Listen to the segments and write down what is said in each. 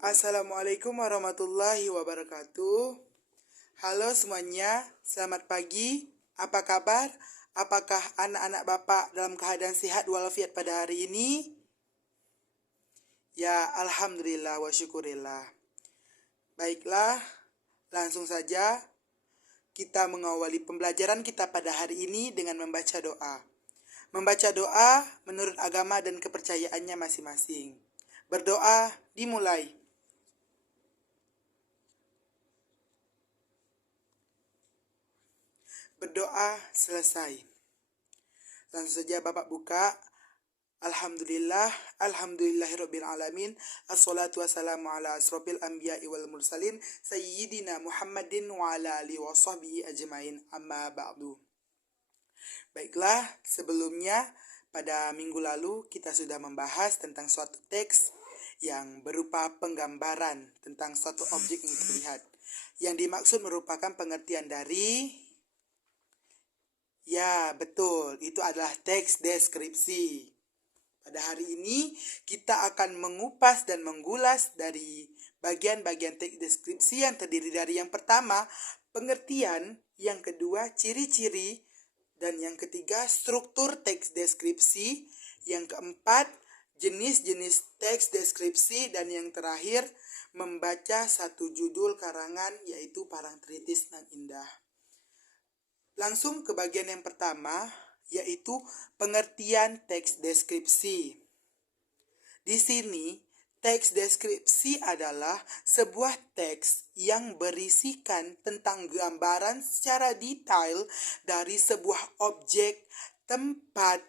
Assalamualaikum warahmatullahi wabarakatuh. Halo semuanya, selamat pagi. Apa kabar? Apakah anak-anak Bapak dalam keadaan sehat walafiat pada hari ini? Ya, alhamdulillah wa syukurillah. Baiklah, langsung saja kita mengawali pembelajaran kita pada hari ini dengan membaca doa. Membaca doa menurut agama dan kepercayaannya masing-masing. Berdoa dimulai. Berdoa selesai. Langsung saja Bapak buka. Alhamdulillah, alhamdulillahirabbil alamin. Assalatu wassalamu ala asrofil anbiya'i wal mursalin sayyidina Muhammadin wa ala alihi wa sahbihi ajmain. Amma ba'du. Baiklah, sebelumnya pada minggu lalu kita sudah membahas tentang suatu teks yang berupa penggambaran tentang suatu objek yang terlihat. Yang dimaksud merupakan pengertian dari, ya betul, itu adalah teks deskripsi. Pada hari ini kita akan mengupas dan mengulas dari bagian-bagian teks deskripsi yang terdiri dari yang pertama, pengertian, yang kedua, ciri-ciri, dan yang ketiga, struktur teks deskripsi, yang keempat, jenis-jenis teks deskripsi, dan yang terakhir, membaca satu judul karangan yaitu Parangtritis Nan Indah. Langsung ke bagian yang pertama, yaitu pengertian teks deskripsi. Di sini, teks deskripsi adalah sebuah teks yang berisikan tentang gambaran secara detail dari sebuah objek, tempat,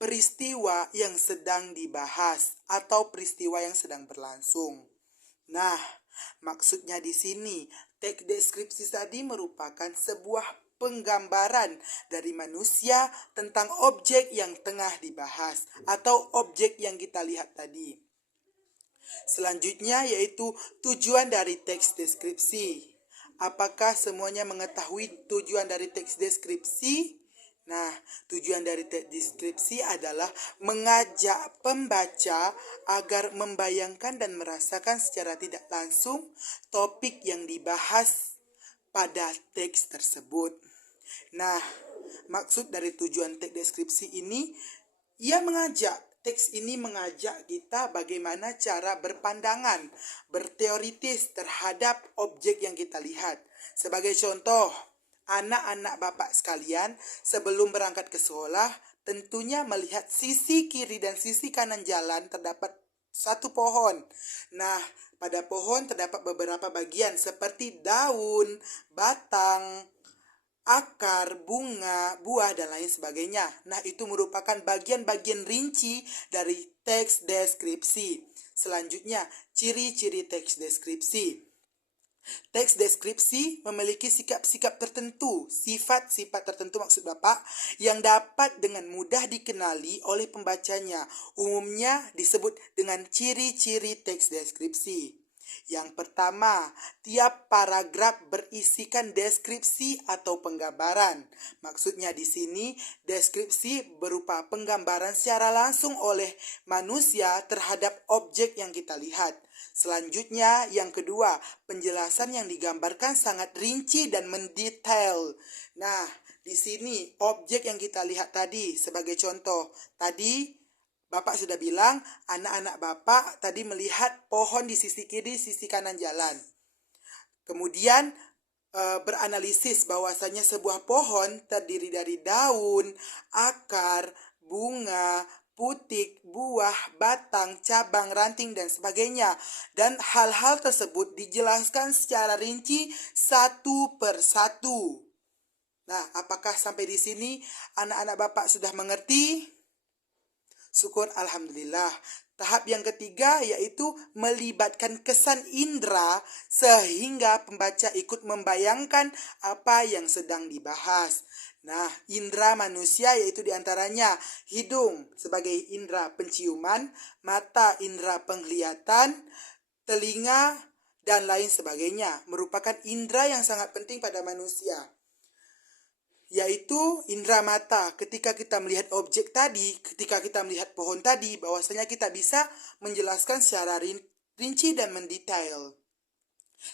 peristiwa yang sedang dibahas atau peristiwa yang sedang berlangsung. Nah, maksudnya di sini, teks deskripsi tadi merupakan sebuah penggambaran dari manusia tentang objek yang tengah dibahas atau objek yang kita lihat tadi. Selanjutnya yaitu tujuan dari teks deskripsi. Apakah semuanya mengetahui tujuan dari teks deskripsi? Nah, tujuan dari teks deskripsi adalah mengajak pembaca agar membayangkan dan merasakan secara tidak langsung topik yang dibahas pada teks tersebut. Nah, maksud dari tujuan teks deskripsi ini, teks ini mengajak kita bagaimana cara berpandangan, berteoritis terhadap objek yang kita lihat. Sebagai contoh, anak-anak Bapak sekalian sebelum berangkat ke sekolah tentunya melihat sisi kiri dan sisi kanan jalan terdapat satu pohon. Nah, pada pohon terdapat beberapa bagian seperti daun, batang, akar, bunga, buah, dan lain sebagainya. Nah, itu merupakan bagian-bagian rinci dari teks deskripsi. Selanjutnya, ciri-ciri teks deskripsi. Teks deskripsi memiliki sikap-sikap tertentu, sifat-sifat tertentu maksud Bapak, yang dapat dengan mudah dikenali oleh pembacanya. Umumnya disebut dengan ciri-ciri teks deskripsi. Yang pertama, tiap paragraf berisikan deskripsi atau penggambaran. Maksudnya di sini, deskripsi berupa penggambaran secara langsung oleh manusia terhadap objek yang kita lihat. Selanjutnya, yang kedua, penjelasan yang digambarkan sangat rinci dan mendetail. Nah, di sini objek yang kita lihat tadi sebagai contoh, tadi Bapak sudah bilang, anak-anak Bapak tadi melihat pohon di sisi kiri, sisi kanan jalan. Kemudian beranalisis bahwasanya sebuah pohon terdiri dari daun, akar, bunga, putik, buah, batang, cabang, ranting, dan sebagainya. Dan hal-hal tersebut dijelaskan secara rinci satu per satu. Nah, apakah sampai di sini anak-anak Bapak sudah mengerti? Syukur alhamdulillah. Tahap yang ketiga yaitu melibatkan kesan indera sehingga pembaca ikut membayangkan apa yang sedang dibahas. Nah, indera manusia yaitu diantaranya hidung sebagai indera penciuman, mata indera penglihatan, telinga, dan lain sebagainya. Merupakan indera yang sangat penting pada manusia. Yaitu indera mata. Ketika kita melihat objek tadi, ketika kita melihat pohon tadi, bahwasanya kita bisa menjelaskan secara rinci dan mendetail.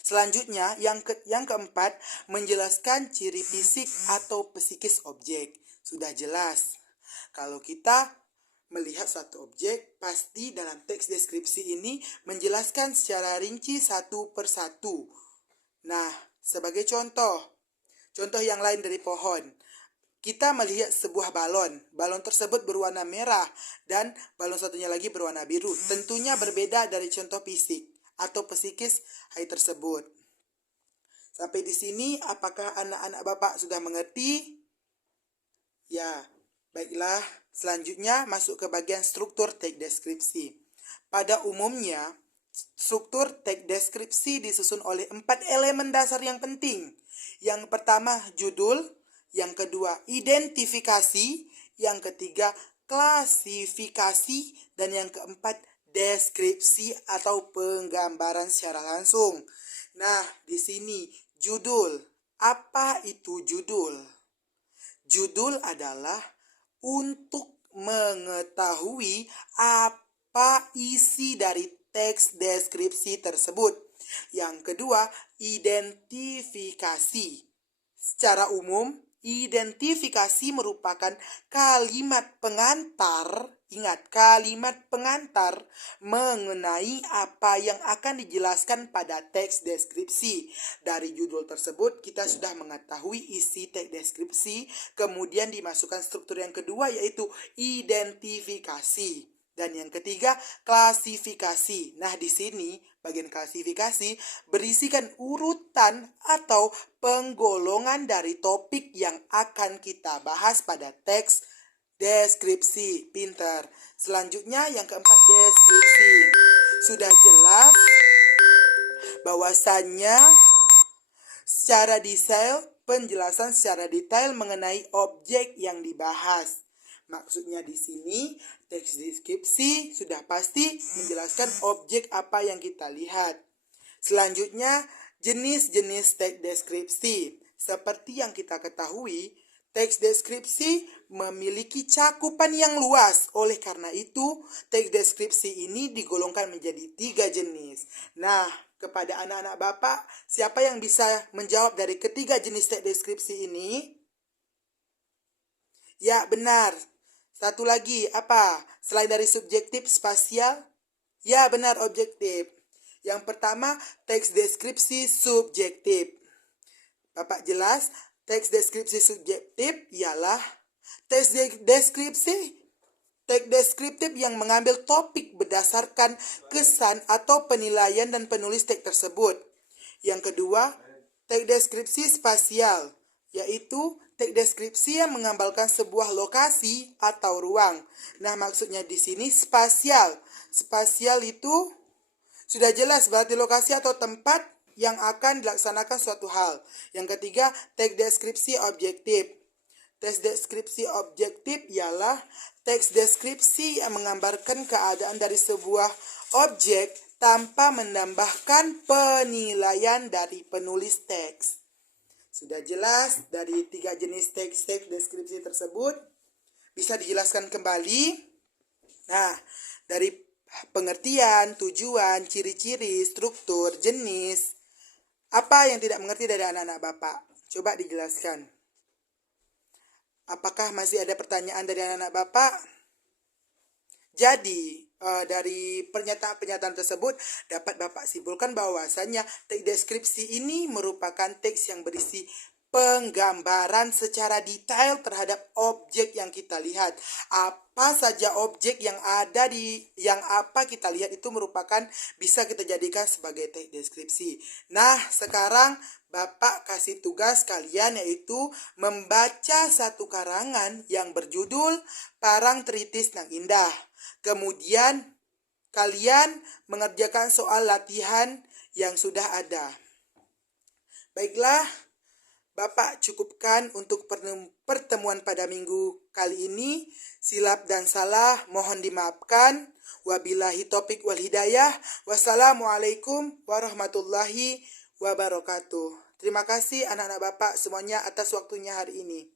Selanjutnya, yang keempat, menjelaskan ciri fisik atau psikis objek. Sudah jelas. Kalau kita melihat suatu objek, pasti dalam teks deskripsi ini menjelaskan secara rinci satu persatu. Nah, sebagai contoh yang lain dari pohon. Kita melihat sebuah balon. Balon tersebut berwarna merah dan balon satunya lagi berwarna biru. Tentunya berbeda dari contoh fisik atau psikis hal tersebut. Sampai di sini, apakah anak-anak Bapak sudah mengerti? Ya, baiklah. Selanjutnya masuk ke bagian struktur teks deskripsi. Pada umumnya, struktur teks deskripsi disusun oleh 4 elemen dasar yang penting. Yang pertama, judul. Yang kedua, identifikasi. Yang ketiga, klasifikasi. Dan yang keempat, deskripsi atau penggambaran secara langsung. Nah, di sini judul. Apa itu judul? Judul adalah untuk mengetahui apa isi dari teks deskripsi tersebut. Yang kedua, identifikasi. Secara umum, identifikasi merupakan kalimat pengantar. Ingat, kalimat pengantar mengenai apa yang akan dijelaskan pada teks deskripsi. Dari judul tersebut, kita sudah mengetahui isi teks deskripsi. Kemudian dimasukkan struktur yang kedua, yaitu identifikasi. Dan yang ketiga, klasifikasi. Nah, di sini bagian klasifikasi berisikan urutan atau penggolongan dari topik yang akan kita bahas pada teks deskripsi. Pintar. Selanjutnya yang keempat, deskripsi. Sudah jelas bahwasannya secara detail, penjelasan secara detail mengenai objek yang dibahas. Maksudnya di sini teks deskripsi sudah pasti menjelaskan objek apa yang kita lihat. Selanjutnya, jenis-jenis teks deskripsi. Seperti yang kita ketahui, teks deskripsi memiliki cakupan yang luas. Oleh karena itu, teks deskripsi ini digolongkan menjadi 3 jenis. Nah, kepada anak-anak Bapak, siapa yang bisa menjawab dari ketiga jenis teks deskripsi ini? Ya, benar. Satu lagi, apa? Selain dari subjektif, spasial? Ya, benar, objektif. Yang pertama, teks deskripsi subjektif. Bapak jelas, teks deskripsi subjektif ialah teks deskriptif yang mengambil topik berdasarkan kesan atau penilaian dan penulis teks tersebut. Yang kedua, teks deskripsi spasial, yaitu teks deskripsi yang menggambarkan sebuah lokasi atau ruang. Nah, maksudnya di sini spasial. Spasial itu sudah jelas berarti lokasi atau tempat yang akan dilaksanakan suatu hal. Yang ketiga, teks deskripsi objektif. Teks deskripsi objektif ialah teks deskripsi yang menggambarkan keadaan dari sebuah objek tanpa menambahkan penilaian dari penulis teks. Sudah jelas dari 3 jenis teks deskripsi tersebut. Bisa dijelaskan kembali. Nah, dari pengertian, tujuan, ciri-ciri, struktur, jenis. Apa yang tidak mengerti dari anak-anak Bapak? Coba dijelaskan. Apakah masih ada pertanyaan dari anak-anak Bapak? Jadi, dari pernyataan-pernyataan tersebut dapat Bapak simpulkan bahwasannya teks deskripsi ini merupakan teks yang berisi penggambaran secara detail terhadap objek yang kita lihat. Apa saja objek yang apa kita lihat itu merupakan bisa kita jadikan sebagai teks deskripsi. Nah, sekarang Bapak kasih tugas kalian yaitu membaca satu karangan yang berjudul Parang Tritis Nang Indah. Kemudian kalian mengerjakan soal latihan yang sudah ada. Baiklah, Bapak cukupkan untuk pertemuan pada minggu kali ini. Silap dan salah mohon dimaafkan. Wabillahi taufiq wal hidayah. Wassalamualaikum warahmatullahi wabarakatuh. Terima kasih anak-anak Bapak semuanya atas waktunya hari ini.